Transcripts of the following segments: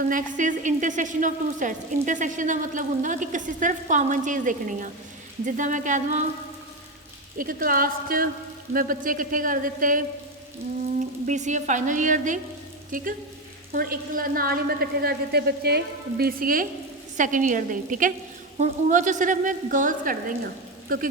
So next is intersection of two sets. Intersection का मतलब होंगे कि किसी सिर्फ कॉमन चीज़ देखनी आ। जिदा मैं कह देवां एक क्लास च मैं बच्चे इकट्ठे कर दिते BCA फाइनल ईयर दे, ठीक है। हुण एक नाल ही मैं इकट्ठे कर दिते बच्चे BCA सैकेंड ईयर दे, ठीक है। हुण उन्होंने चो सिर्फ मैं गर्ल्स कढ़ रही हाँ, क्योंकि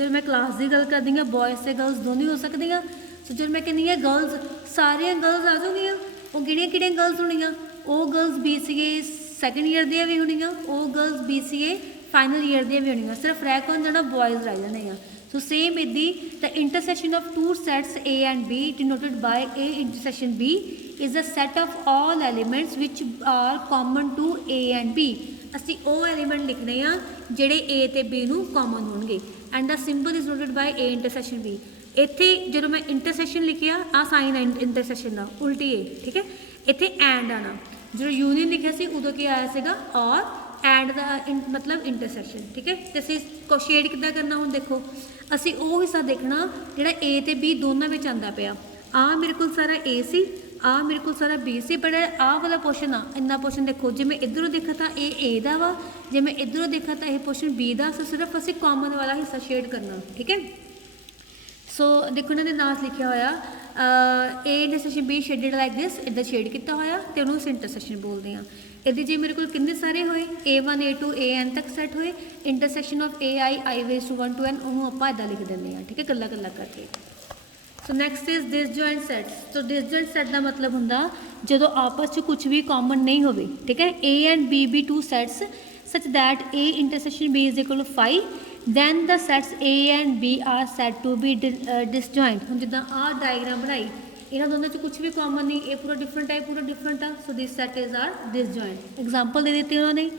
जो मैं क्लास की गल करदी हाँ बॉयज़ से गर्ल्स दोनों हो सकती हैं। सो जो मैं कहनी हाँ गर्ल्स सारिया गर्ल्स आ जाऊँगियाँ, वो किहड़ियां गर्ल्स होणियां, वो गर्ल्स BCA सैकेंड ईयर दियां भी होणियां, वो गर्ल्स BCA फाइनल ईयर दियां भी होणियां, सिर्फ रह कौन जाना बॉयज़ रह जाने हैं। So same with the intersection of two sets A and B denoted by A intersection B is a set of all elements which are common to A and B। ਅਸੀਂ ਉਹ एलिमेंट लिखने हैं ਜਿਹੜੇ A ਤੇ B ਨੂੰ common ਹੋਣਗੇ and the symbol is denoted by A intersection B। ਇੱਥੇ ਜਦੋਂ मैं intersection लिखिया आ साइन intersection ਦਾ उल्टी A, ठीक है। ਇੱਥੇ and ਆਣਾ, ਜਦੋਂ यूनियन लिखिया सी उदों की आया सीगा और एंड दा मतलब इंटरसैक्शन, ठीक है। तो असीं को शेड किद्दां करना, हुण देखो असीं वो हिस्सा देखना जिहड़ा A ते B दोनों में आंदा पिया। आ मेरे को सारा A सी, आ मेरे को सारा B सी, पर आ वाला पोर्शन आ इन्ना पोर्शन देखो जे मैं इधरों देखा तो ये A दा वा, जे मैं इधरों देखा तो यह पोर्शन B दा। सो सिर्फ असीं कॉमन वाला हिस्सा शेड करना, ठीक है। सो देखो इन्होंने नाम लिखा होया A intersection B shaded like this, इदा शेड किया होया तो उन्होंने असीं इंटरसैक्शन बोलते हैं। ये जे मेरे को कितने सारे होए A1 A2 AN तक सैट होए, intersection of I raised to 1 to n उन्होंने आप इदा लिख देंगे, ठीक है, कला कला करके। So next is disjoint sets. तो डिसजॉइंट सैट का मतलब होंगे जो आपस में कुछ भी कॉमन नहीं हो, ठीक है। A and B be two sets such that A intersection B is equal to 5, then the sets A and B are said to be disjoint। हम जिदा आ डायग्राम बनाई, इन्होंने दोनों च कुछ भी कॉमन नहीं, ये पूरा डिफरेंट है, पूरा डिफरेंट है। So this set is are disjoint. Example दे देते उन्होंने,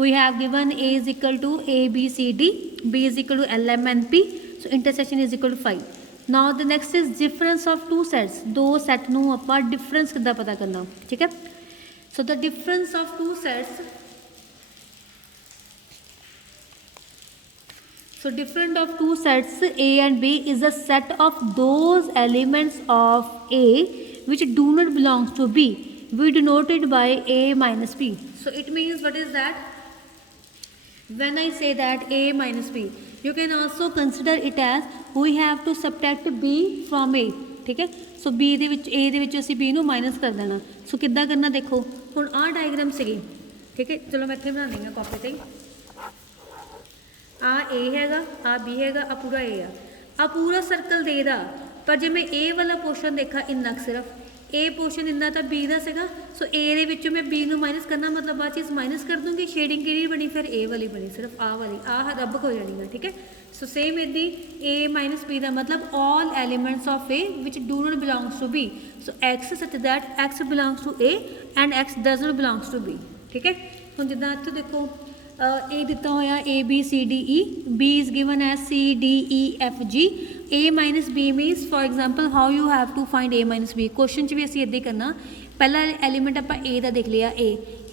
we have given A is equal to ABCD, B is equal to LMNP, so intersection is equal to 5। Now the next is difference of two sets. दो set नूं आपां difference किद्दां पता करना, ठीक है। So the difference of two sets, so different of two sets A and B is a set of those elements of A which do not belong to B. We denote it by A minus B. So it means what is that? When I say that A minus B, you can also consider it as we have to subtract B from A, ठीक है। सो B ਦੇ ਵਿੱਚ A ਦੇ ਵਿੱਚ ਅਸੀਂ B ਨੂੰ minus ਕਰ ਦੇਣਾ। ਸੋ ਕਿੱਦਾਂ ਕਰਨਾ ਦੇਖੋ, ਹੁਣ ਆਹ ਡਾਇਗਰਾਮ ਸੀਗੀ, ठीक है। चलो मैं ਇੱਥੇ ਬਣਾ ਲਈਆਂ ਕਾਪੀ ਤੇ। आ A हैगा, आ B हैगा, आ पूरा A आ पूरा सर्कल दे दा, पर जे मैं A वाला पोर्शन देखा इन्ना सिर्फ A पोर्शन इन्ना तो B का सीगा। सो A दे विचों मैं B नूं माइनस करना, मतलब आ चीज़ माइनस कर दूँगी, शेडिंग किहड़ी बनी फिर A वाली बनी, सिर्फ आ वाली आ रब हो जानी है, ठीक है। सो सेम इदी A माइनस B का मतलब all elements of A which do not belongs to B। So X such that X belongs to A and X does not belongs to B, ठीक है। हुण जिद्दां इत्थे देखो A दिता होया ABCDE, B is given as CDEFG, A minus B means for example how you have to find A minus B। Question च भी असीं इदां करना, पहला एलीमेंट आपां A दा देख लिया,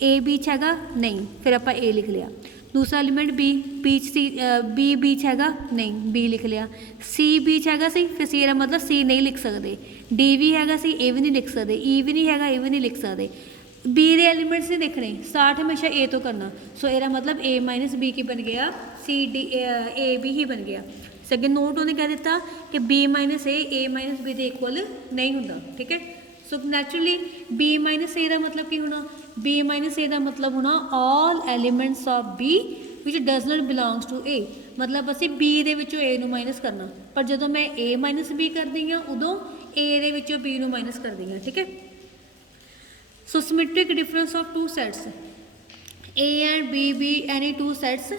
A B च हैगा नहीं, फिर आपां A लिख लिया। दूसरा एलीमेंट B B च हैगा नहीं, B लिख लिया। C B च हैगा सी, फिर C दा मतलब C नहीं लिख सकते। D भी हैगा सी, A भी नहीं लिख सकते। E भी नहीं हैगा, A भी नहीं लिख सकते। B के एलीमेंट्स नहीं देखने, स्टार्ट हमेशा A तो करना। सो एरा मतलब A माइनस B की बन गया A B ही बन गया। सेकंड नोट उन्हें कह दिता कि B minus A minus B के इक्वल नहीं होता, ठीक है। सो नैचुरली B माइनस A का मतलब की होना, B माइनस A का मतलब होना all elements of B which does not belongs to A। मतलब असीं B दे विचों A नूं माइनस करना, पर जदों मैं A माइनस B करदी हाँ उदों A दे विचों B नूं माइनस करदी हाँ, ठीक है। So symmetric difference of two sets A and B any two sets,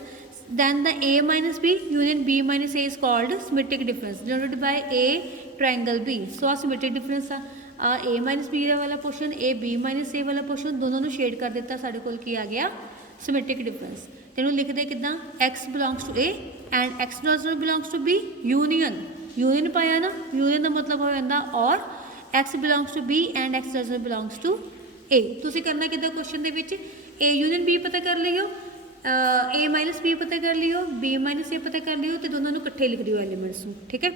then the A minus B union B minus A is called symmetric difference denoted by A triangle B। So symmetric difference A minus B वाला portion A B minus A वाला portion दोनों ਨੂੰ shade कर दिता, साढ़े कोल की आ गया symmetric difference। तेनों लिखते कितना, X belongs to A and X does not belongs to B, union पाया ना, union का मतलब हो जाता और X belongs to B and X does not belongs to A। तुसीं करना किद्दां क्वेश्चन दे विच A यूनियन B पता कर लियो, A माइनस B पता कर लियो, B माइनस A पता कर लियो, तो दोनों नूं इकट्ठे लिख दिओ एलीमेंट्स नूं, ठीक है।